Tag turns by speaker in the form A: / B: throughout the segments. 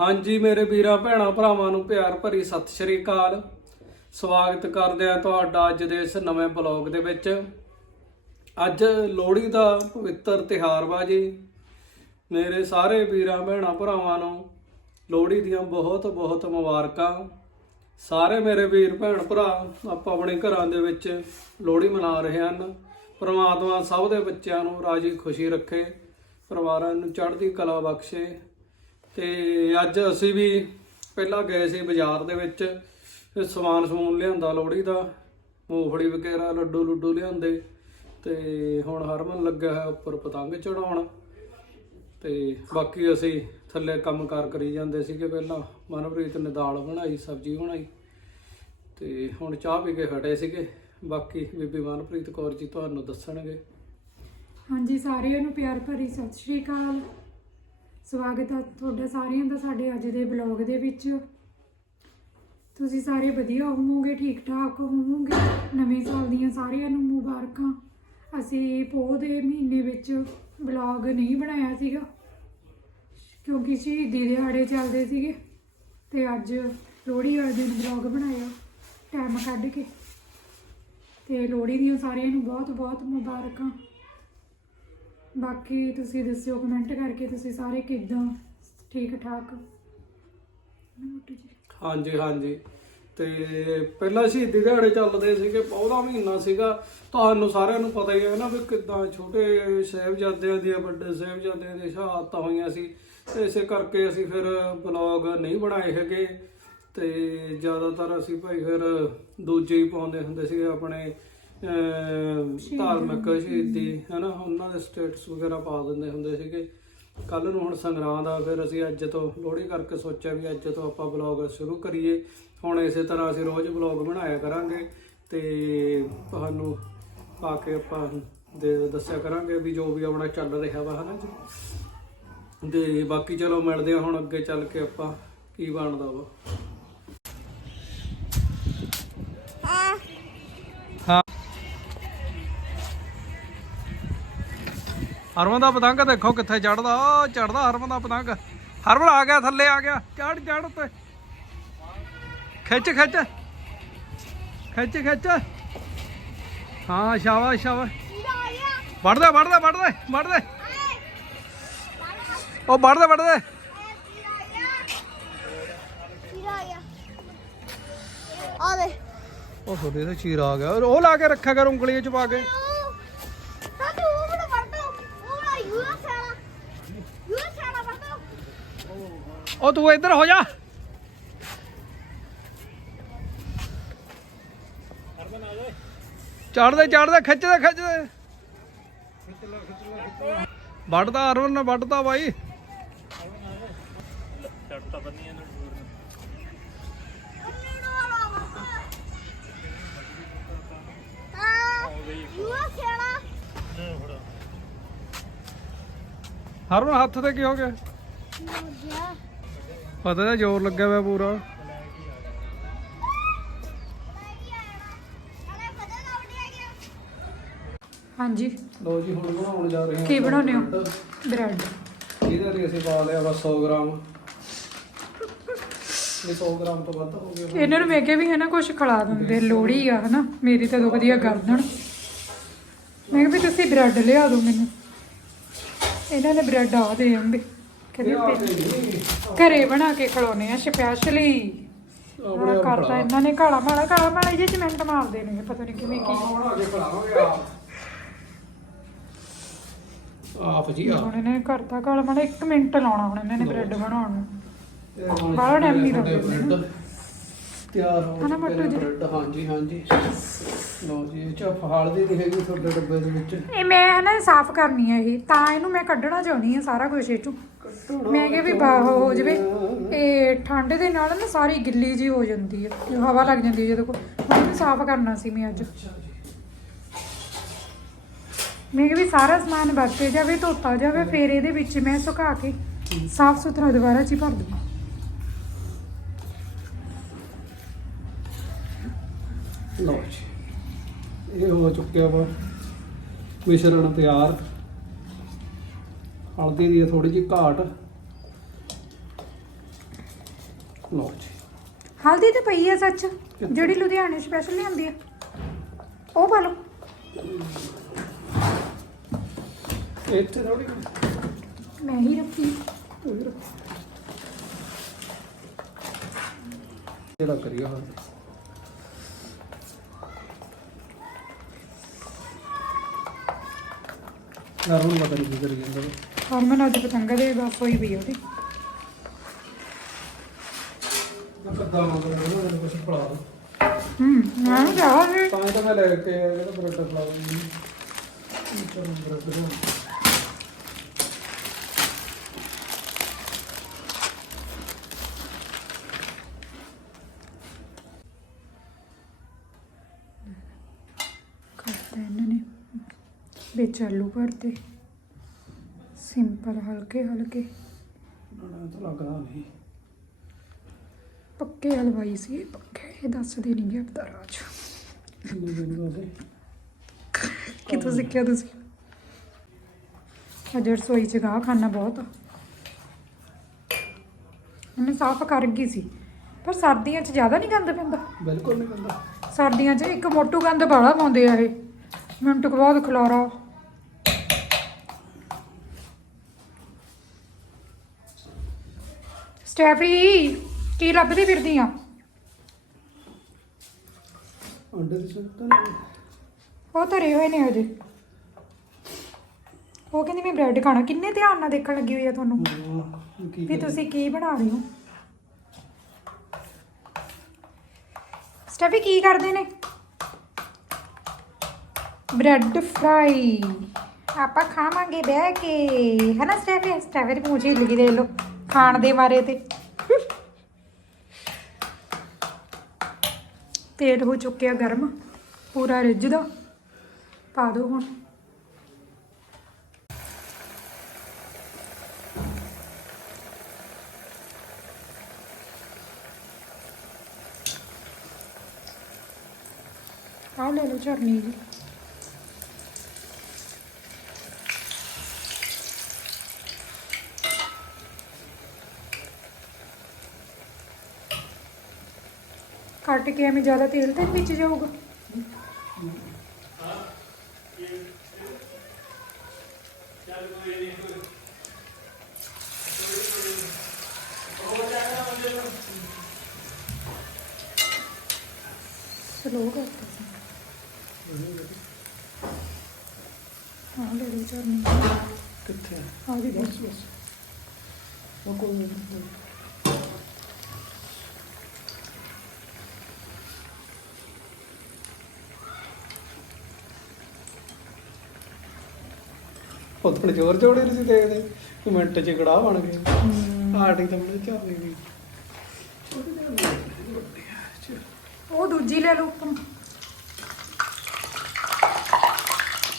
A: ਹਾਂਜੀ ਮੇਰੇ ਵੀਰਾਂ, ਭੈਣਾਂ, ਭਰਾਵਾਂ ਨੂੰ ਪਿਆਰ ਭਰੀ ਸਤਿ ਸ਼੍ਰੀ ਅਕਾਲ। ਸਵਾਗਤ ਕਰਦੇ ਆ ਤੁਹਾਡਾ ਅੱਜ ਦੇ ਇਸ ਨਵੇਂ ਬਲੌਗ ਦੇ ਵਿੱਚ। ਅੱਜ ਲੋਹੜੀ ਦਾ ਪਵਿੱਤਰ ਤਿਹਾਰ ਵਾ ਜੀ। ਮੇਰੇ ਸਾਰੇ ਵੀਰਾਂ, ਭੈਣਾਂ, ਭਰਾਵਾਂ ਨੂੰ ਲੋਹੜੀ ਦੀਆਂ ਬਹੁਤ ਬਹੁਤ ਮੁਬਾਰਕਾਂ। ਸਾਰੇ ਮੇਰੇ ਵੀਰ, ਭੈਣ, ਭਰਾ ਆਪਾਂ ਆਪਣੇ ਘਰਾਂ ਦੇ ਵਿੱਚ ਲੋਹੜੀ ਮਨਾ ਰਹੇ ਹਨ। ਪਰਮਾਤਮਾ ਸਭ ਦੇ ਬੱਚਿਆਂ ਨੂੰ ਰਾਜੀ ਖੁਸ਼ੀ ਰੱਖੇ। ਪਰਿਵਾਰਾਂ ਨੂੰ ਚੜ੍ਹਦੀ ਕਲਾ ਬਖਸ਼ੇ। ਤੇ ਅੱਜ ਅਸੀਂ ਵੀ ਪਹਿਲਾਂ ਗਏ ਸੀ ਬਾਜ਼ਾਰ ਦੇ ਵਿੱਚ ਸਮਾਨ ਸਮੂਨ ਲਿਆਂਦਾ ਲੋਹੜੀ ਦਾ, ਮੂੰਗਫਲੀ ਵਗੈਰਾ, ਲੱਡੂ ਲੁੱਡੂ ਲਿਆਂਦੇ ਤੇ ਹੁਣ ਹਰਮਨ ਲੱਗਿਆ ਹੈ ਉੱਪਰ ਪਤੰਗ ਚੜਾਉਣ ਤੇ ਬਾਕੀ ਅਸੀਂ ਥੱਲੇ ਕੰਮ ਕਾਰ ਕਰੀ ਜਾਂਦੇ ਸੀਗੇ ਪਹਿਲਾਂ, ਮਨਪ੍ਰੀਤ ਨੇ ਦਾਲ ਬਣਾਈ, ਸਬਜ਼ੀ ਬਣਾਈ ਤੇ ਹੁਣ ਚਾਹ ਪੀ ਕੇ ਹਟੇ ਸੀਗੇ, ਬਾਕੀ ਬੀਬੀ ਮਨਪ੍ਰੀਤ ਕੌਰ ਜੀ ਤੁਹਾਨੂੰ ਦੱਸਣਗੇ।
B: ਹਾਂਜੀ, ਸਾਰਿਆਂ ਨੂੰ ਪਿਆਰ ਭਰੀ ਸਤਿ ਸ਼੍ਰੀ ਅਕਾਲ। ਸਵਾਗਤ ਹੈ ਤੁਹਾਡਾ ਸਾਰਿਆਂ ਦਾ ਸਾਡੇ ਅੱਜ ਦੇ ਬਲੌਗ ਦੇ ਵਿੱਚ। ਤੁਸੀਂ ਸਾਰੇ ਵਧੀਆ ਹੋਵੋਗੇ ਠੀਕ ਠਾਕ ਹੋਵੋਗੇ? ਨਵੇਂ ਸਾਲ ਦੀਆਂ ਸਾਰਿਆਂ ਨੂੰ ਮੁਬਾਰਕਾਂ। ਅਸੀਂ ਪੋਹ ਦੇ ਮਹੀਨੇ ਵਿੱਚ ਬਲੌਗ ਨਹੀਂ ਬਣਾਇਆ ਸੀਗਾ, ਕਿਉਂਕਿ ਸ਼ਹੀਦੀ ਦਿਹਾੜੇ ਚੱਲਦੇ ਸੀਗੇ ਤੇ ਅੱਜ ਲੋਹੜੀ ਵਾਲੇ ਦਿਨ ਬਲੌਗ ਬਣਾਇਆ ਟਾਈਮ ਕੱਢ ਕੇ। ਤੇ ਲੋਹੜੀ ਦੀਆਂ ਸਾਰਿਆਂ ਨੂੰ ਬਹੁਤ ਬਹੁਤ ਮੁਬਾਰਕਾਂ। ਬਾਕੀ ਤੁਸੀਂ ਦੱਸਿਓ ਕਮੈਂਟ ਕਰਕੇ ਤੁਸੀਂ ਸਾਰੇ ਕਿੱਦਾਂ? ਠੀਕ, ਠਾਕ?
A: ਹਾਂਜੀ ਹਾਂਜੀ। ਤੇ ਪਹਿਲਾਂ ਸ਼ਹੀਦੀ ਦਿਹਾੜੇ ਚੱਲਦੇ ਸੀਗੇ ਪੌਦਾ ਮਹੀਨਾ ਸੀਗਾ। ਤੁਹਾਨੂੰ ਸਾਰਿਆਂ ਨੂੰ ਪਤਾ ਹੀ ਹੈ ਨਾ ਵੀ ਕਿਦਾਂ ਛੋਟੇ ਸਾਹਿਬਜ਼ਾਦਿਆਂ ਦੀਆਂ, ਵੱਡੇ ਸਾਹਿਬਜ਼ਾਦਿਆਂ ਦੀਆਂ ਸ਼ਹਾਦਤਾਂ ਹੋਈਆਂ ਸੀ। ਤੇ ਇਸੇ ਕਰਕੇ ਅਸੀਂ ਫਿਰ ਬਲੌਗ ਨਹੀਂ ਬਣਾਏ ਹੈਗੇ। ਤੇ ਜ਼ਿਆਦਾਤਰ ਅਸੀਂ ਭਾਈ ਫਿਰ ਦੂਜੇ ਹੀ ਪਾਉਂਦੇ ਹੁੰਦੇ ਸੀਗੇ ਆਪਣੇ ਧਾਰਮਿਕ ਸ਼ਹੀਦੀ ਹਨਾ ਉਹਨਾਂ ਦੇ ਸਟੇਟਸ ਵਗੈਰਾ ਪਾ ਦਿੰਦੇ ਹੁੰਦੇ ਸੀਗੇ। ਕੱਲ ਨੂੰ ਹੁਣ ਸੰਗਰਾਂਦ ਆ ਫਿਰ ਅਸੀਂ ਅੱਜ ਤੋਂ ਲੋਹੜੀ ਕਰਕੇ ਸੋਚਿਆ ਵੀ ਅੱਜ ਤੋਂ ਆਪਾਂ ਬਲੌਗ ਸ਼ੁਰੂ ਕਰੀਏ। ਹੁਣ ਇਸੇ ਤਰ੍ਹਾਂ ਅਸੀਂ ਰੋਜ਼ ਬਲੌਗ ਬਣਾਇਆ ਕਰਾਂਗੇ ਤੇ ਤੁਹਾਨੂੰ ਪਾ ਕੇ ਆਪਾਂ ਦੇ ਦੱਸਿਆ ਕਰਾਂਗੇ ਵੀ ਜੋ ਵੀ ਆਪਣਾ ਚੱਲ ਰਿਹਾ ਵਾ ਹਨਾ ਜੀ। ਤੇ ਬਾਕੀ ਚਲੋ ਮਿਲਦੇ ਆ ਹੁਣ ਅੱਗੇ ਚੱਲ ਕੇ ਆਪਾਂ ਕੀ ਬਣਦਾ ਵਾ। ਹਰਮਨ ਦਾ ਪਤੰਗ ਦੇਖੋ ਕਿੱਥੇ ਚੜਦਾ ਚੜਦਾ ਹਰਮਨ ਦਾ ਪਤੰਗ। ਹਰਮਨ ਆ ਗਿਆ ਥੱਲੇ ਆ ਗਿਆ। ਚੜ ਚੜ ਉੱਤੇ। ਖਿੱਚ ਖਿੱਚ। ਖਿੱਚ ਖਿੱਚ। ਹਾਂ ਸ਼ਾਬਾਸ਼ ਸ਼ਾਬਾਸ਼। ਵੜਦਾ ਵੜਦਾ ਵੜਦਾ ਵੜਦਾ ਉਹ ਵੜਦਾ ਵੜਦਾ
C: ਆ ਦੇ।
A: ਉਹ ਤੁਹਾਡੇ ਦਾ ਚੀਰ ਆ ਗਿਆ। ਉਹ ਲਾ ਕੇ ਰੱਖਿਆ ਕਰ ਉਂਗਲੀਆਂ ਚ ਪਾ ਕੇ।
C: ਉਹ
A: ਤੂੰ ਇੱਧਰ ਹੋ ਜਾ। ਚੜਦੇ ਚੜਦੇ ਖਿੱਚਦੇ ਖਿੱਚਦੇ। ਵੱਢਦਾ ਅਰਵਨ ਨੇ ਵੱਢਦਾ ਬਾਈ।
C: ਯੂਐਸ ਵਾਲਾ
A: ਹਰਵਨ, ਹੱਥ ਤੇ ਕੀ ਹੋ ਗਿਆ? ਪਤਾ ਤਾਂ ਜ਼ੋਰ ਲੱਗਿਆ ਹੋਇਆ ਪੂਰਾ।
B: ਹਾਂਜੀ।
A: ਲੋ ਜੀ ਹੁਣ ਬਣਾਉਣ ਜਾ ਰਹੇ ਹਾਂ।
B: ਕੀ ਬਣਾਉਂਦੇ ਹੋ?
A: ਬ੍ਰੈਡ। ਇਹਦੇ ਲਈ ਅਸੀਂ ਪਾ ਲਿਆ ਵਾ 100 ਗ੍ਰਾਮ। ਇਹ 100 ਗ੍ਰਾਮ ਤੋਂ ਵੱਧ ਹੋ ਗਿਆ।
B: ਇਹਨਾਂ ਨੂੰ ਮੈਂ ਕਿਹਾ ਵੀ ਹੈ ਨਾ ਕੁਝ ਖਿਲਾ ਦਿੰਦੇ ਲੋਹੜੀ ਆ ਹਨਾ? ਮੇਰੀ ਤਾਂ ਦੁਖਦੀ ਆ ਗਰਦਨ ਮੈਂ ਕਿਹਾ ਵੀ ਤੁਸੀਂ ਬ੍ਰੈਡ ਲਿਆ ਦਿਓ ਮੈਨੂੰ। ਇਹਨਾਂ ਨੇ ਬ੍ਰੈਡ ਆ ਦੇ ਜਾਂਦੇ ਕਹਿੰਦੇ ਘਰੇ ਬਣਾ ਕੇ ਖਿਲਾਉਣੇ ਆ ਸਪੈਸ਼ਲੀ।
A: ਆਪਣੇ
B: ਕਰਦਾ ਇਹਨਾਂ ਨੇ ਕਾਲਾ ਮਾਲਾ ਕਾਲਾ ਮਾਲਾ ਜਿਹੇ ਚ ਮਿੰਟ ਮਾਰਦੇ ਨੇ ਪਤਾ ਨਹੀਂ ਕਿਵੇਂ ਕੀ।
A: ਬਣਾ ਕੇ ਖਿਲਾਵਾਂਗੇ ਆਪ। ਜੀ ਆਪ।
B: ਹੁਣ ਇਹਨੇ ਕਰਤਾ ਕਾਲਾ ਮਾਲਾ 1 ਮਿੰਟ ਲਾਉਣਾ ਹੁਣ ਇਹਨਾਂ ਨੇ ਬ੍ਰੈਡ ਬਣਾਉਣ ਨੂੰ। ਬਾਹਲਾ time ਨਹੀਂ ਲੱਗਦਾ।
A: ਤਿਆਰ ਹੋ
B: ਜੀ?
A: ਬ੍ਰੈਡ। ਹਾਂਜੀ ਹਾਂਜੀ। ਲਓ ਜੀ ਇਹ ਚ ਹੈਗੀ ਤੁਹਾਡੇ ਡੱਬੇ ਦੇ ਵਿੱਚ।
B: ਇਹ ਮੈਂ ਨਾ ਸਾਫ਼ ਕਰਨੀ ਹੈ ਇਹ। ਤਾਂ ਇਹਨੂੰ ਮੈਂ ਕੱਢਣਾ ਚਾਹੁੰਦੀ ਹਾਂ ਸਾਰਾ ਕੁਝ ਇਹ ਚੋਂ। ਮੈਂ ਕਿਹਾ ਵੀ ਬਾਹ ਹੋ ਜਵੇ। ਇਹ ਠੰਡ ਦੇ ਨਾਲ ਨਾ ਸਾਰੀ ਗਿੱਲੀ ਜੀ ਹੋ ਜਾਂਦੀ ਹੈ ਹਵਾ ਲੱਗ ਜਾਂਦੀ ਹੈ ਜਦੋਂ ਕੋ ਹੁਣ ਇਹਨੂੰ ਸਾਫ਼ ਕਰਨਾ ਸੀ ਮੈਂ ਅੱਜ। ਮੈਂ ਕਿਹਾ ਵੀ ਸਾਰਾ ਸਮਾਨ ਵਰਤੇ ਜਾਵੇ ਧੋਤਾ ਜਾਵੇ ਫਿਰ ਇਹਦੇ ਵਿੱਚ ਮੈਂ ਸੁਕਾ ਕੇ ਸਾਫ਼ ਸੁਥਰਾ ਦੁਬਾਰਾ ਚ ਭਰ
A: ਜੀ। ਇਹ ਹੋ ਚੁੱਕਿਆ ਵਾ। ਮਿਸ਼ਰਣ ਤਿਆਰ। ਹਲਦੀ ਦੀ ਥੋੜੀ ਜਿਹੀ ਘਾਟ। ਲਓ ਜੀ।
B: ਹਲਦੀ ਤੇ ਪਈ ਹੈ ਸੱਚ। ਜਿਹੜੀ ਲੁਧਿਆਣੇ ਸਪੈਸ਼ਲ ਲਿਆਂਦੀ ਆ। ਉਹ ਪਾ ਲਓ।
A: ਇੱਥੇ ਥੋੜੀ
B: ਮੈਂ ਹੀ ਰੱਖੀ।
A: ਜਿਹੜਾ ਕਰੀਆ ਹਾਂ ਯਾਰ ਹੁਣ ਪਤਾ ਨਹੀਂ ਕੀ ਕਰੀ ਜਾਂਦਾ। ਵਾ।
B: ਹਰਮਨ ਅੱਜ ਪਤੰਗਾ ਦੇ ਬਸ ਹੋਈ ਪਈ ਉਹਦੀ।
A: ਮੈਂ ਕੱਦਾ ਮੰਗ ਰਿਹਾ ਨਾ ਮੈਨੂੰ ਕੁਝ ਪੜਾ ਦੋ।
B: ਹੂੰ ਮੈਂ ਕਿਹਾ ਵੀ
A: ਤਾਂ ਹੀ ਤਾਂ ਮੈਂ ਲੈ ਕੇ ਆਇਆ ਜਿਹੜਾ ਬਰੇਟਾ ਪੜਾ ਦਿੰਦੀ ਚਲੋ ਬਰੇਟਾ
B: ਕਰਤਾ ਇਹਨਾਂ ਨੇ ਵਿੱਚ ਆਲੂ ਭਰਤੇ ਸਿੰਪਲ ਹਲਕੇ ਹਲਕੇ।
A: ਨਾ ਤਾਂ ਲੱਗਦਾ ਨਹੀਂ।
B: ਪੱਕੇ ਹਲਵਾਈ ਸੀ ਪੱਕੇ। ਇਹ ਦੱਸਦੇ ਨਹੀਂ ਗਿਆ ਅਵਤਾਰ ਰਾਜ।
A: ਕਿੰਨੇ ਦਿਨ ਵਾਲੇ
B: ਕਿੱਥੋਂ ਸਿੱਖਿਆ ਤੁਸੀਂ? ਅਜੇ ਰਸੋਈ ਚ ਗਾਹ ਖਾਣਾ ਬਹੁਤ ਉਹਨੇ ਸਾਫ਼ ਕਰ ਗਈ ਸੀ। ਪਰ ਸਰਦੀਆਂ ਚ ਜ਼ਿਆਦਾ ਨਹੀਂ ਗੰਦ ਪੈਂਦਾ।
A: ਬਿਲਕੁਲ ਨਹੀਂ ਬੰਦਾ
B: ਸਰਦੀਆਂ 'ਚ ਇੱਕ ਮੋਟੂ ਗੰਦ ਬਾਲਾ ਪਾਉਂਦੇ ਆ ਇਹ। ਮਿੰਟ ਕੁ ਬਾਅਦ ਖਲਾਰਾ। ਸਟੈਫੀ ਕੀ ਲੱਭਦੀ ਫਿਰਦੀ ਆ?
A: ਅੰਡੇ ਦੀ ਸੁੱਤਾ ਨਹੀਂ।
B: ਉਹ ਧਰੇ ਹੋਏ ਨੇ ਅਜੇ ਉਹ ਕਹਿੰਦੀ ਮੈਂ ਬ੍ਰੈਡ ਖਾਣਾ। ਕਿੰਨੇ ਧਿਆਨ ਨਾਲ ਦੇਖਣ ਲੱਗੀ ਹੋਈ ਆ ਤੁਹਾਨੂੰ?
A: ਹਾਂ ਕੀ
B: ਵੀ? ਤੁਸੀਂ ਕੀ ਬਣਾ ਰਹੇ ਹੋ? ਸਟੈਫੀ ਕੀ ਕਰਦੇ ਨੇ? ਬ੍ਰੈਡ ਫਰਾਈ ਆਪਾਂ ਖਾਵਾਂਗੇ ਬਹਿ ਕੇ। ਹਨਾ ਸਟੈਫੀ ਸਟੈਫੀ ਪੂੰਛ ਹਿੱਲ ਗਈ ਦੇ ਲੋ ਖਾਣ ਦੇ ਬਾਰੇ ਤੇ। ਤੇਲ ਹੋ ਚੁੱਕਿਆ ਗਰਮ, ਪੂਰਾ ਰਿੱਝਦਾ ਪਾ ਦਿਓ ਹੁਣ। ਆਹ ਲੈ ਲਓ ਚਟਨੀ ਜੀ ਕੱਟ ਕੇ ਐਵੇਂ ਜ਼ਿਆਦਾ ਤੇਲ ਤੇ ਵਿੱਚ ਜਾਊਗਾ। ਸਲੋ ਕਰਤਾ ਸੀ। ਆਹ ਲੈ ਲਓ ਚਟਨੀ
A: ਕਿੱਥੇ?
B: ਆ ਜੀ
A: ਬਸ ਬਸ। ਉਹ ਕੋਈ ਨਹੀਂ। ਉਤਪਣ ਜ਼ੋਰ ਜੋੜੇ ਨਹੀਂ ਸੀ ਦੇਖਦੇ ਕਿ ਮਿੰਟ ਚ ਕੜਾ ਬਣ ਗਏ ਆਟੀ ਤਾਂ ਬੜੇ ਝਾਲੇ ਗਈ
B: ਉਹ ਦੂਜੀ ਲੈ ਲਓ ਉੱਪਰੋਂ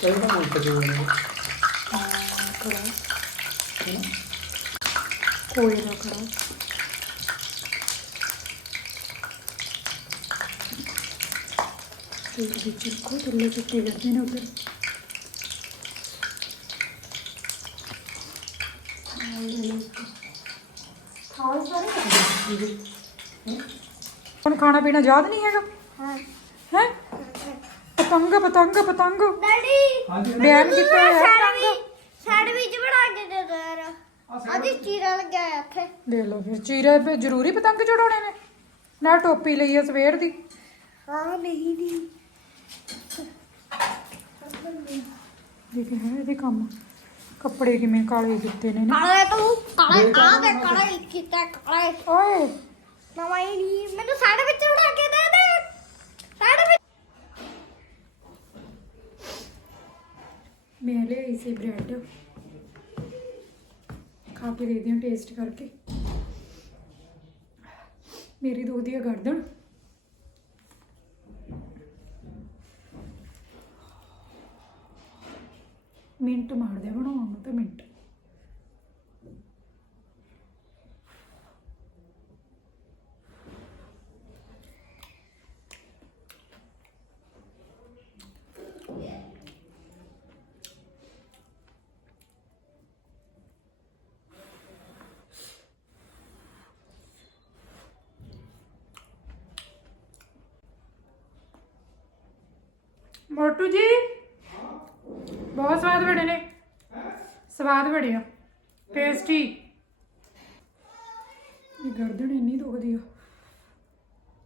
A: ਕਹਿੰਦਾ ਮਿੰਟ ਚ ਬਣ ਗਏ
B: ਕੜਾ ਕੋਈ ਨਾ ਕੜਾ ਤੇਲ ਵਿੱਚ ਰੱਖੋ ਤੁਰਲੇ ਚੁੱਕੇ ਕਰਦੇ ਨੇ ਉਧਰ ਖਾਲ ਸਾਰੇ ਹੁਣ ਖਾਣਾ ਪੀਣਾ ਯਾਦ ਨਹੀਂ ਹੈਗਾ?
C: ਹਾਂ।
B: ਹੈ? ਪਤੰਗ ਪਤੰਗ ਪਤੰਗ।
C: ਡੈਡੀ।
A: ਹਾਂਜੀ।
B: ਬਿਆਨ ਕੀਤਾ ਹੈ
C: ਸੈਂਡਵਿਚ ਸੈਂਡਵਿਚ ਬਣਾ ਕੇ ਦੇ ਦੋ ਯਾਰ। ਆਦੀ ਚੀਰਾ ਲੱਗਿਆ ਹੈ ਇੱਥੇ।
B: ਦੇ ਲਓ ਫਿਰ। ਚੀਰੇ ਤੇ ਜ਼ਰੂਰੀ ਪਤੰਗ ਚੜਾਉਣੇ ਨੇ? ਨਾਲ ਟੋਪੀ ਲਈ ਆ ਸਵੇਰ ਦੀ।
C: ਹਾਂ ਨਹੀਂ ਨਹੀਂ
B: ਦੇਖ ਹੈ ਇਹਦੇ ਕੰਮ। ਕੱਪੜੇ ਕਿਵੇਂ ਕਾਲੇ ਕੀਤੇ ਨੇ ਨਾ।
C: ਕਾਲੇ ਤੂੰ? ਕਾਲੇ ਆ ਦੇ ਕਾਲੇ ਕੀਤਾ ਕਾਲੇ
B: ਓਏ।
C: ਨਵਾਂ ਹੀ ਨਹੀਂ ਮੈਨੂੰ ਸੈਂਡਵਿਚ ਬਣਾ ਕੇ ਦੇ ਦੇ। ਸੈਂਡਵਿਚ
B: ਮੈਂ ਲਿਆਈ ਸੀ ਬ੍ਰੈਡ। ਖਾ ਕੇ ਦੇਖਦੀ ਹਾਂ ਟੇਸਟ ਕਰਕੇ। ਮੇਰੀ ਦੋਦੀ ਆ ਗਰਦਨ ਮਿੰਟ ਮਾਰਦੇ ਬਣਾਉਣ। ਮੋਟੂ ਜੀ? ਬਹੁਤ ਸਵਾਦ ਬਣੇ ਨੇ। ਸਵਾਦ ਬਣੇ ਆ। ਟੇਸਟੀ ਇਹ ਗਰਦਨ ਇੰਨੀ ਦੁਖਦੀ ਆ।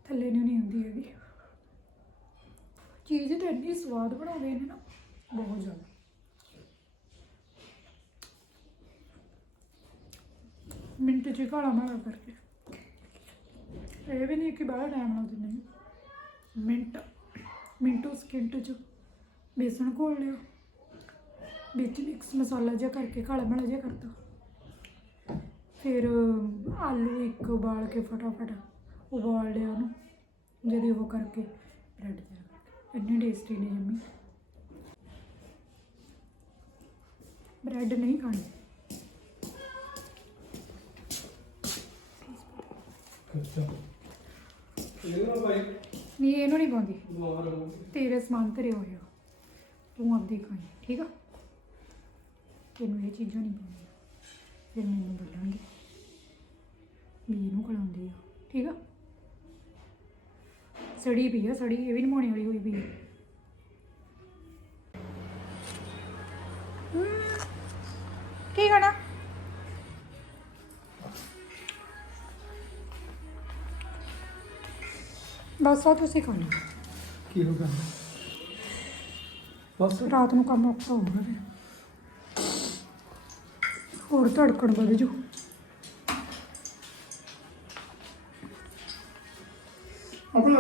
B: ਥੱਲੇ ਨੂੰ ਨਹੀਂ ਆਉਂਦੀ ਹੈਗੀ। ਚੀਜ਼ ਤਾਂ ਇੰਨੀ ਸਵਾਦ ਬਣਾਉਂਦੇ ਨੇ ਨਾ, ਬਹੁਤ ਜ਼ਿਆਦਾ। ਮਿੰਟ ਚ ਘਾਲਾ ਮਾਰਾ ਕਰਕੇ। ਇਹ ਵੀ ਨਹੀਂ ਕਿ ਬਾਹਰ ਟਾਈਮ ਲਾਉਂਦੇ ਨੇ। ਮਿੰਟ। ਮਿੰਟੋ ਸਕਿੰਟ ਚ ਬੇਸਣ ਘੋਲ ਲਿਆ ਵਿੱਚ ਮਿਕਸ ਮਸਾਲਾ ਜਿਹਾ ਕਰਕੇ, ਕਾਲਾ ਮਾੜਾ ਜਿਹਾ ਕਰਤਾ। ਫਿਰ ਆਲੂ ਇੱਕ ਉਬਾਲ ਕੇ ਫਟਾਫਟ ਉਬਾਲ ਲਿਆ ਉਹਨੂੰ। ਜਦੋਂ ਉਹ ਕਰਕੇ ਬ੍ਰੈਡ ਤੇ ਕਰਕੇ। ਇੰਨੇ ਟੇਸਟੀ ਨੇ ਜੰਮੀ। ਬ੍ਰੈਡ ਨਹੀਂ ਖਾਣੀ।
A: ਇਹ ਨਾ ਭਾਈ
B: ਨਹੀਂ ਇਹਨੂੰ ਨਹੀਂ ਪਾਉਂਦੀ। ਤੇਰੇ ਸਮਾਨ ਧਰੇ ਹੋਇਆ ਤੂੰ ਆਪਦੀ ਖਾਈ ਠੀਕ ਆ? ਤੈਨੂੰ ਇਹ ਚੀਜ਼ਾਂ ਨਹੀਂ ਪਾਉਣੀਆਂ ਫਿਰ ਮੈਨੂੰ ਬੋਲਾਂਗੇ ਵੀ ਇਹਨੂੰ ਖਿਲਾਉਂਦੀ ਆ, ਠੀਕ ਆ? ਸੜੀ ਪਈ ਆ ਸੜੀ, ਇਹ ਵੀ ਨਮਾਉਣੇ ਵਾਲੀ ਹੋਈ ਪਈ ਆ। ਕੀ ਖਾਣਾ? ਬਸ ਆ ਤੁਸੀਂ ਖਾਣਾ।
A: ਕੀ ਹੋ ਗਿਆ? ਬਸ।
B: ਰਾਤ ਨੂੰ ਕੰਮ ਔਖਾ ਹੋਊਗਾ ਫਿਰ। ਹੋਰ ਧੜਕਣ ਵਧ ਜੂ
A: ਆਪਣਾ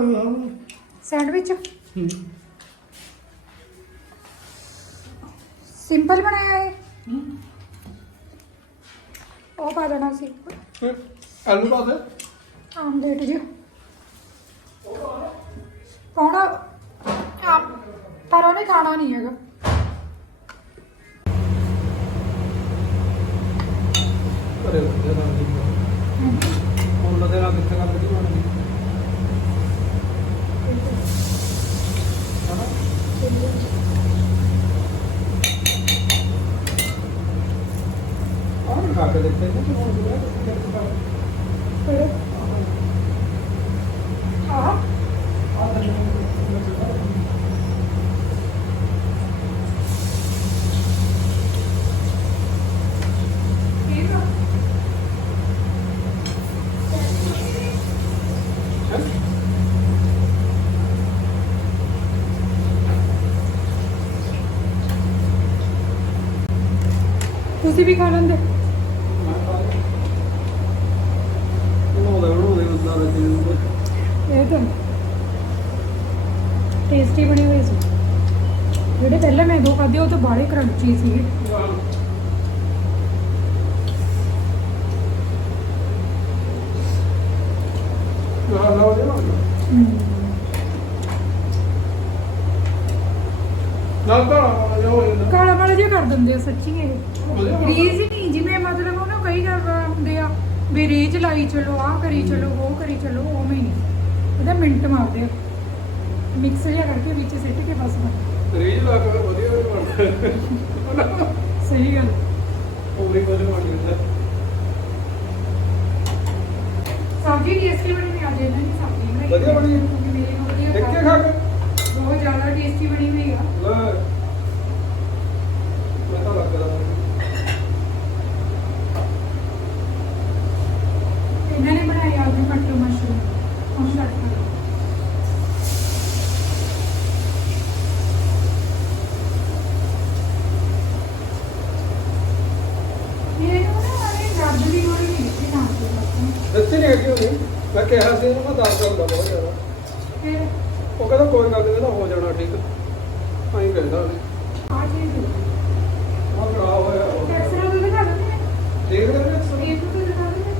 B: ਸੈਂਡਵਿਚ?
A: ਹੂੰ।
B: ਸਿੰਪਲ ਬਣਾਇਆ ਹੈ। ਉਹ ਪਾ ਦੇਣਾ ਸੀ।
A: ਆਲੂ ਪਾ ਦੇ।
B: ਆਮਲੇਟ ਜੀ ਪਾਉਣਾ ਆ? ਪਰ ਉਹਨੇ ਖਾਣਾ ਨਹੀਂ ਹੈਗਾ।
A: ਅਰੇ ਲੱਗੇ ਨਾ ਹੁਣ ਲੱਗੇ ਨਾ ਕਿੱਥੇ ਗੱਲ ਦੀ ਬਣਦੀ ਆਹ ਖਾ ਕੇ ਦੇਖਦੇ ਨੇ ਕਿ ਹੁਣ
B: ਆਹ ਤੁਸੀਂ ਵੀ ਖਾ ਲੈਂਦੇ
A: ਬਣਾਉਂਦੇ ਬਣਾਉਂਦੇ ਬੰਦਾ ਦਾ ਚੀਜ਼
B: ਇਹ ਤਾਂ ਟੇਸਟੀ ਬਣੇ ਹੋਏ ਸੀ। ਜਿਹੜੇ ਪਹਿਲਾਂ ਮੈਂ ਦੋ ਖਾਦੇ ਉਹ ਤਾਂ ਬਾਹਲੇ ਕਰੰਚੀ
A: ਤਾਂ ਜਾਂਦਾ
B: ਕਾਲਾ ਵਾਲਾ ਜਿਹਾ ਕਰ ਦਿੰਦੇ ਆ ਸੱਚੀ ਇਹ। ਰੀਜ ਨਹੀਂ ਜਿਵੇਂ ਮਤਲਬ ਉਹਨੂੰ ਕਈ ਕਰ ਹੁੰਦੇ ਆ ਵੀ ਰੀਜ ਲਾਈ ਚਲੋ ਆਹ ਕਰੀ ਚਲੋ ਉਹ ਕਰੀ ਚਲੋ ਉਵੇਂ ਹੀ। ਉਹਦਾ ਮਿੰਟ ਮਾਰਦੇ ਆ। ਮਿਕਸ ਜਿਹਾ ਕਰਕੇ ਵਿੱਚ ਸਿੱਟ ਕੇ ਬਸ
A: ਰੀਜ ਲਾ ਕੇ ਵਧੀਆ ਬਣਦਾ
B: ਸਹੀ ਗੱਲ।
A: ਵੀ ਵਧੀਆ ਬਣ ਜਾਂਦਾ
B: ਸਬਜ਼ੀ ਟੇਸਟੀ ਬਣੀ ਆ ਜੇ ਇਹਨਾਂ ਦੀ ਸਬਜ਼ੀ
A: ਵਧੀਆ ਬਣੀ।
B: ਮੇਰੀ ਵਧੀਆ
A: ਦੇਖ ਖਾ ਕੇ।
B: ਬਹੁਤ ਜ਼ਿਆਦਾ ਟੇਸਟੀ ਬਣੀ ਹੋਈ ਆ।
A: ਲੈ ਮੈਂ ਤਾਂ ਲੱਗ ਰਿਹਾ
B: ਇਹਨਾਂ ਨੇ ਬਣਾਈ ਆਲੂ ਮਟਰ ਮਸ਼ਰੂਮ ਹੁਣ ਤੜਕਾ ਲਾਓ। ਇਹਨੂੰ ਨਾ ਅਰੇ ਦਰਦ ਦੀ ਗੋਲੀ ਨਹੀਂ ਦਿੱਤੀ ਨਾ ਤੋਂ
A: ਦੱਸੀ ਨਹੀਂ ਹੈਗੀ ਉਹਨੇ ਮੈਂ ਕਿਹਾ ਸੀ ਇਹਨੂੰ ਮੈਂ ਦਰਦ ਹੁੰਦਾ ਬਹੁਤ ਜ਼ਿਆਦਾ।
B: ਫਿਰ?
A: ਉਹ ਕਹਿੰਦਾ ਕੋਈ ਗੱਲ ਨਹੀਂ ਇਹਦਾ ਹੋ ਜਾਣਾ ਠੀਕ। ਆਈ ਕਹਿੰਦਾ ਉਹਨੇ
B: ਆ ਚੀਜ਼
A: ਆਹ ਖਰਾਬ ਹੋਇਆ ਉਹ।
B: ਐਕਸਰਾ ਤੋਂ ਦਿਖਾ ਦਿੰਦੇ
A: ਦੇਖ ਰਹੇ ਨੇ ਅਕਸਰ
B: ਇਹ ਤੋਂ ਦਿਖਾ ਦਿੰਦੇ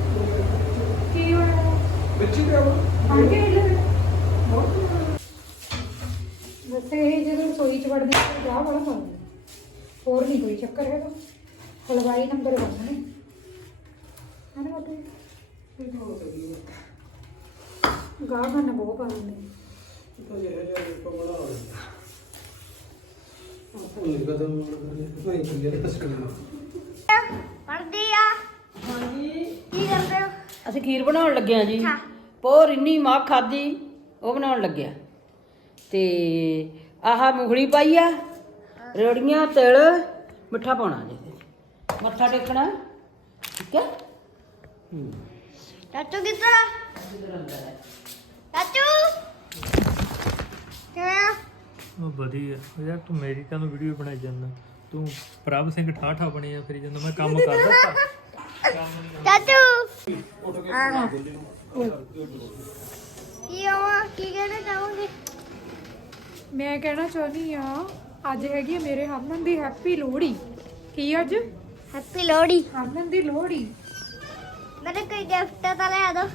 B: ਕੀ ਹੋਇਆ?
A: ਵਿੱਚ ਹੀ ਪਿਆ ਵਾ।
B: ਆਂਗੇ ਇਹ ਵੈਸੇ ਇਹ ਜਦੋਂ ਰਸੋਈ ਚ ਵੜਦੇ ਆ ਤਾਂ ਚਾਹ ਵਾਲਾ ਖਾਂਦੇ ਹੋਰ ਨਹੀਂ ਕੋਈ ਚੱਕਰ ਹੈਗਾ। ਹਲਵਾਈ ਨੰਬਰ 1 ਨੇ ਹਨ ਮੋਟੇ ਗਾਹ ਖਾਣਾ ਬਹੁਤ ਪਾ ਦਿੰਦੇ
A: ਤਾਂ ਇਹ ਜਿਹਾ ਇੱਕ ਬਣਾ ਰਿਹਾ ਆਪਾਂ ਨਹੀਂ ਕਦਮ ਨਹੀਂ ਕਰੀਏ ਤਾਂ ਸਕਰੀਨ
C: ਪੜਦੇ ਆ। ਹਾਂਜੀ। ਕੀ ਕਰਦੇ ਹੋ?
D: ਅਸੀਂ ਖੀਰ ਬਣਾਉਣ ਲੱਗੇ ਆ ਜੀ।
C: ਹਾਂ।
D: ਪੋਰ ਇੰਨੀ ਮਾਂ ਖਾਦੀ ਉਹ ਬਣਾਉਣ ਲੱਗਿਆ। ਤੇ ਆਹ ਮੂੰਗਲੀ ਪਾਈ ਆ ਰੇੜੀਆਂ ਤਿਲ ਮਿੱਠਾ ਪਾਉਣਾ ਜੀ। ਮੱਥਾ ਟੇਕਣਾ ਠੀਕ ਹੈ?
C: ਚਾਚੂ ਕਿੱਧਰ ਆ? ਚਾਚੂ। ਕਿਵੇਂ ਆ?
E: ਉਹ ਵਧੀਆ। ਉਹ ਯਾਰ ਤੂੰ ਮੇਰੀ ਕਾਹਨੂੰ ਵੀਡੀਓ ਬਣਾਈ ਜਾਂਦਾ? ਤੂੰ ਪ੍ਰਭ ਸਿੰਘ ਠਾਠਾ ਬਣਿਆ ਫਿਰ ਜਾਂਦਾ ਮੈਂ ਕੰਮ ਕਰਦਾ
C: ਚਾਚੂ। ਹਾਂ। ਕੀ ਹੋਵਾ? ਕੀ ਕਹਿਣਾ ਚਾਹੋਗੇ?
B: ਮੈਂ ਕਹਿਣਾ ਚਾਹੁੰਦੀ ਆ ਅੱਜ ਹੈਗੀ ਆ ਮੇਰੇ ਹਰਮਨ ਦੀ ਹੈਪੀ ਲੋਹੜੀ। ਕੀ ਅੱਜ?
C: ਹੈਪੀ ਲੋਹੜੀ।
B: ਹਰਮਨ ਦੀ ਲੋਹੜੀ।
C: ਮੈਨੂੰ ਕੋਈ ਗਿਫਟ ਤਾਂ ਲੈ ਦੋ।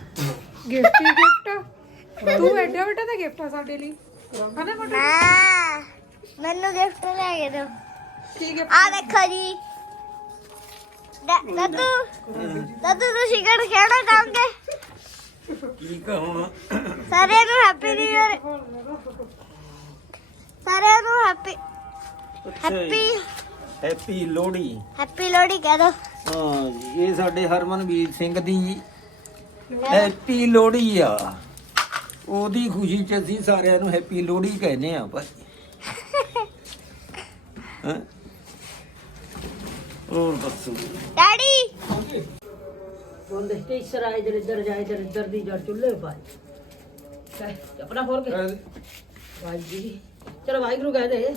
B: ਗਿਫਟ ਹੀ ਗਿਫਟ ਤੂੰ ਐਡਾ ਵੱਡਾ ਤਾਂ ਗਿਫਟ ਆ ਸਾਡੇ ਲਈ। ਹਨਾ ਮੋਟਾ
C: ਮੈਨੂੰ ਗਿਫਟ ਲੈ ਕੇ ਦਿਓ।
B: ਕੀ ਗਿਫਟ
C: ਆ ਦੇਖੋ ਜੀ। ਦਾਦੂ। ਦਾਦੂ ਤੁਸੀਂ ਕਿਹੜਾ ਕਹਿਣਾ ਚਾਹੋਗੇ?
F: ਕੀ ਕਹਾਂ
C: ਸਾਰਿਆਂ ਨੂੰ ਹੈਪੀ ਨਿਊ ਇਅਰ ਸਾਰਿਆਂ ਨੂੰ happy happy
F: happy Lohri.
C: Happy Lohri ਕਹਿ ਦੋ।
F: ਹਾਂ ਜੀ, ਇਹ ਸਾਡੇ ਹਰਮਨਵੀਰ ਸਿੰਘ ਦੀ ਹੈਪੀ ਲੋਹੜੀ ਆ। ਉਹਦੀ ਖੁਸ਼ੀ ਚ ਅਸੀਂ ਸਾਰਿਆਂ ਨੂੰ ਹੈਪੀ ਲੋਹੜੀ ਕਹਿੰਦੇ ਆ ਭਾਈ। ਹੈਂ? ਹੋਰ ਦੱਸੋ?
C: ਡੈਡੀ!
D: ਬੋਲਦੇ ਤੇ ਇਸਰ ਆਏ ਇਧਰ ਇਧਰ ਜਾਏ ਇਧਰ ਇਧਰ ਦੀ ਜੜ ਚੁੱਲ੍ਹੇ ਪਾਏ ਕਹਿ ਆਪਣਾ ਖੋਲ ਕੇ। ਵਾਹਿਗੁਰੂ ਜੀ ਚਲੋ ਵਾਹਿਗੁਰੂ ਕਹਿ ਦੇ।